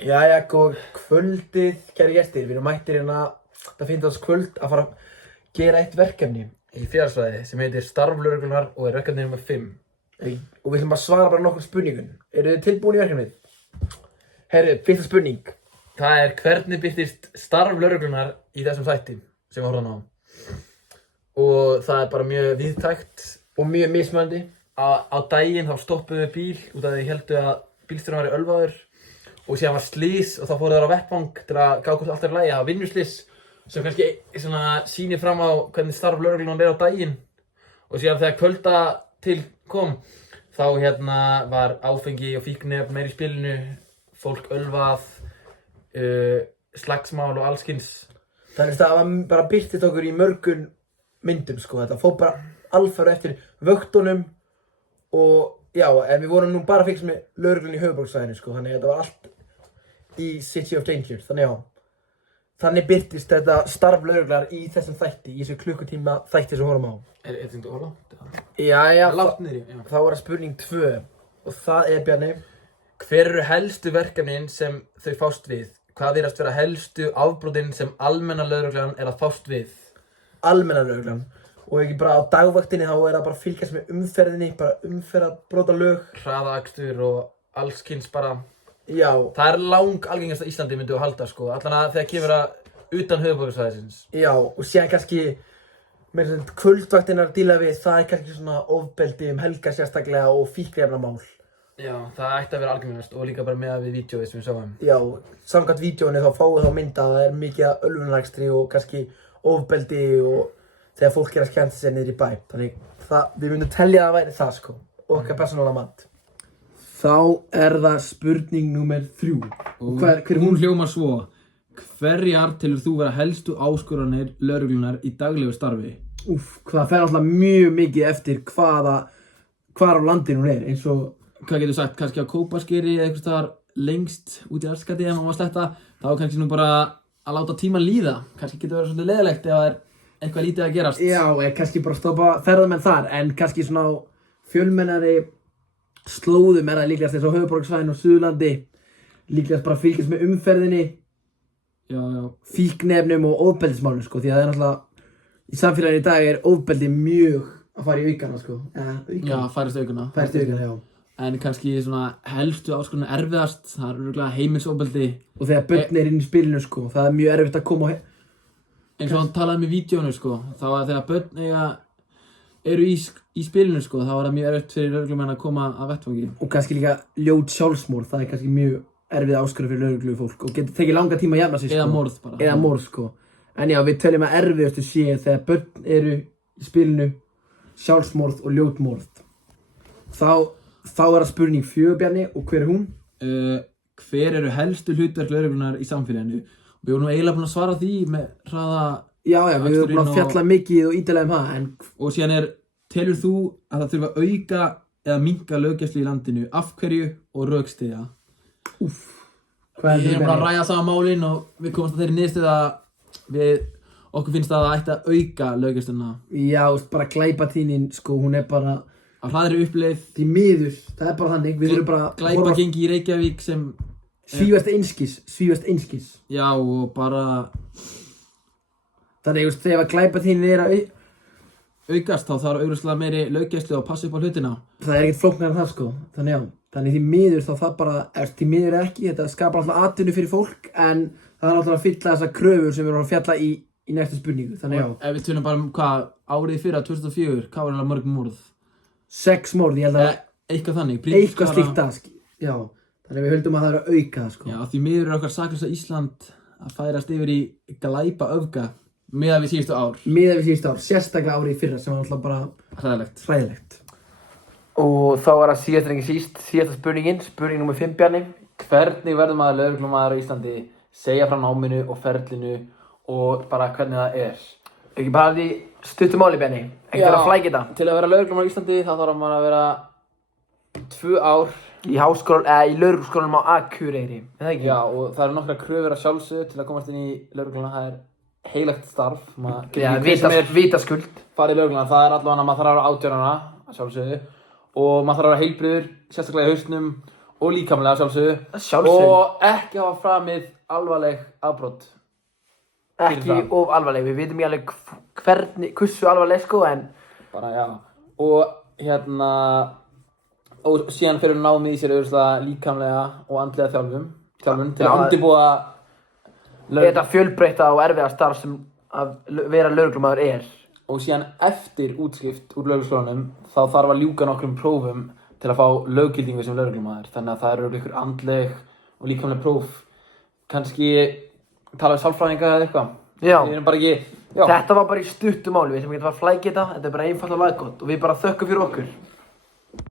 Jæja, góð kvöldið, kæri gestir. Við erum mættir hérna þetta 15. kvöld að fara að gera eitt verkefni í félagsfræði sem heitir Starf lögreglunnar og er verkefni nr. 5. Og við ætlum að svara bara nokkur spurningum. Eru þið tilbúin í verkefnið? Herru, fyrsta spurning. Það er hvernig birtist starf lögreglunnar í þessum þætti sem við horfum á. Og það er bara mjög víðtækt og mjög mismunandi. Á daginn þá stoppuðu við bíl út af því héldu að bílstjórinn væri ölvaður. Og síðan var slys og þá fóru þeir á vettvang til að gá hvort allt er í lagi. Það var vinnuslys sem kannski sýnir fram á hvernig starf lögreglunnar er á daginn. Og síðan þegar kvölda til kom þá var áfengi og fíkniefni meira í spilinu, fólk ölvað, slagsmál og allskyns. Þannig að það var bara birtist okkur í mörgum myndum sko. Þetta fór bara alfarið eftir vöktunum og já, en við vorum nú bara að fylgja með lögreglunni í höfuðborgarsvæðinu sko, þannig að þetta var allt í City of Danger, þannig já. Þannig birtist þetta starf lögreglar í þessum þætti, í þessu klukkutíma þætti sem við horfum á. Er þetta of langt? Jæja, þá var það spurning 2 og það er Bjarni. Hver eru helstu verkefnin sem þau fást við? Hvað virðast vera helstu afbrotin sem almenna lögreglan er að fást við? Almenna lögreglan? Og ekki bara á dagvaktinni þá er það bara að fylgjast með umferðinni, bara umferðarbrota lög. Hraðakstur og allskyns bara. Já. Það er algengast á Íslandi myndum við að halda sko, allan að þegar kemur að utan höfuðborgarsvæðisins. Já, og síðan kannski með kvöldvaktina að díla við, það er kannski svona ofbeldi helgar sérstaklega og fíkniefnamál. Já, það ætti að vera algengast og líka bara með við vídeóið sem við sáum. Já, samkvæmt vídeóinu þá fáum við þá mynda að það er mikið af ölvunarakstri og kannski ofbeldi og þegar fólk er að skemmta sér niður í bæ. Þannig við myndum telja að það væri það sko, okkar persónulega mat. Þá er það spurning númer 3. Og hver hún hljómar svo. Hverjar telur þú vera helstu áskoranir lögreglunnar í daglegu starfi? Það fer alltaf mjög mikið eftir hvar á landinu hún er, eins og hvað getur sagt, kannski á Kópaskeri eða einhvers staðar lengst út í Arskati ef maður var sletta, þá er kannski nú bara að láta tímann líða. Kannski getur verið svolítið leiðilegt ef það er eitthvað lítið að gerast. Já, kannski bara stoppa ferðamenn þar, en kannski svona á fjölmennari slóðum er það líklegast eins á höfuðborgarsvæðinu og Suðurlandi. Líklegast bara fylgjast með umferðinni, fíkniefnum og ofbeldismálum sko, því að það er náttúrulega í samfélaginu í dag er ofbeldi mjög að fara í aukana sko. Já, færist aukana, já. En kannski svona helstu áskoranir erfiðast, það er örugglega heimilisofbeldi. Og þegar börn er inn í spilinu sko, það er mjög erfitt að koma eins og hann talaði með vídeónu sko, þá að þegar börn eru í spilinu sko, þá er það mjög erfitt fyrir lögreglumenn að koma að vettvangi. Og kannski líka ljót sjálfsmorð, það er kannski mjög erfið áskorun fyrir lögreglufólk og getur tekið langa tíma að jafna sig sko. Eða morð bara. Eða morð sko. En já, við teljum að erfiðastu sé þegar börn eru í spilinu, sjálfsmorð og ljót morð. Þá er það spurning 4 Bjarni, og hver er hún? Hver eru helstu hlutverk lögreglunnar í samfélaginu? Við vorum nú eiginlega búin að svara því með hraða. Já, við vorum búin að fjalla mikið og ítarlega það, og síðan telur þú að það þurfa að auka eða minnka löggæslu í landinu, af hverju og rökstyðja? Við erum bara að ræða saman málin og við komumst að þeirri niðurstöðu að okkur finnst að það ætti að auka löggæsluna. Já, bara glæpatíðnin, sko, hún er bara að hraðri uppleið. Því miður, það er bara þannig, við erum bara glæpagengi í Reykjavík sem svífast einskis. Já, og bara þannig, þegar glæpatíðnin er að aukast, þá þarf augljóslega meiri löggæslu að passa upp á hlutina. Það er ekkert flóknara en það sko, þannig því miður þá það bara, því miður ekki, þetta skapar alltaf atvinnu fyrir fólk, en það er alltaf að fylla þessar kröfur sem við erum að fjalla í næstu spurningu, þannig já. Ef við tölum bara árið fyrra, 2004, hvað var mörg morð? 6 morð, ég held að eitthvað þannig. Eitthvað slíkt að, já, þannig við höldum að það er að auka það sko. Já, því miður er okkar saklausa Ísland að færast yfir í glæpaöfga. Miðað við síðustu ár, sérstaklega árið í fyrra sem var alltaf bara hræðilegt. Og þá var það síðasta spurningin, spurning nr. 5 Bjarni. Hvernig verður maður lögreglumaður á Íslandi segja frá náminu og ferlinu og bara hvernig það er? Ekki bara því stuttu máli Bjarni, ekki að flækja þetta. Til að vera lögreglumaður á Íslandi þá þarf maður að vera 2 ár í lögregluskólanum á Akureyri. Já, og það eru nokkrar kröfur að sjálfsögðu til að komast inn í lögregluna, það er heilagt starf. Vitaskuld. Farið í lögregluna, það er allavega að maður þarf að vera 18 ára að sjálfsögðu og maður þarf að vera heilbrigður, sérstaklega í hausnum og líkamlega sjálfsögðu og ekki hafa framið alvarleg afbrot. Ekki of alvarleg, við vitum ekki alveg hversu alvarleg sko en bara já, og og síðan fyrir námið í sér auðvitað líkamlega og andlega þjálfun til að undirbúa þetta fjölbreytta og erfiða starf sem að vera lögreglumaður er. Og síðan eftir útskrift úr lögregluskólanum þá þarf að ljúka nokkrum prófum til að fá löggildingu sem lögreglumaður. Þannig að það eru ykkur andleg og líkamleg próf. Kannski tala um sálfræðinga eða eitthvað. Já. Við erum bara ekki, já. Þetta var bara í stuttu máli, við sem getum að flækja þetta er bara einfalt og laggott og við bara þökkum fyrir okkur.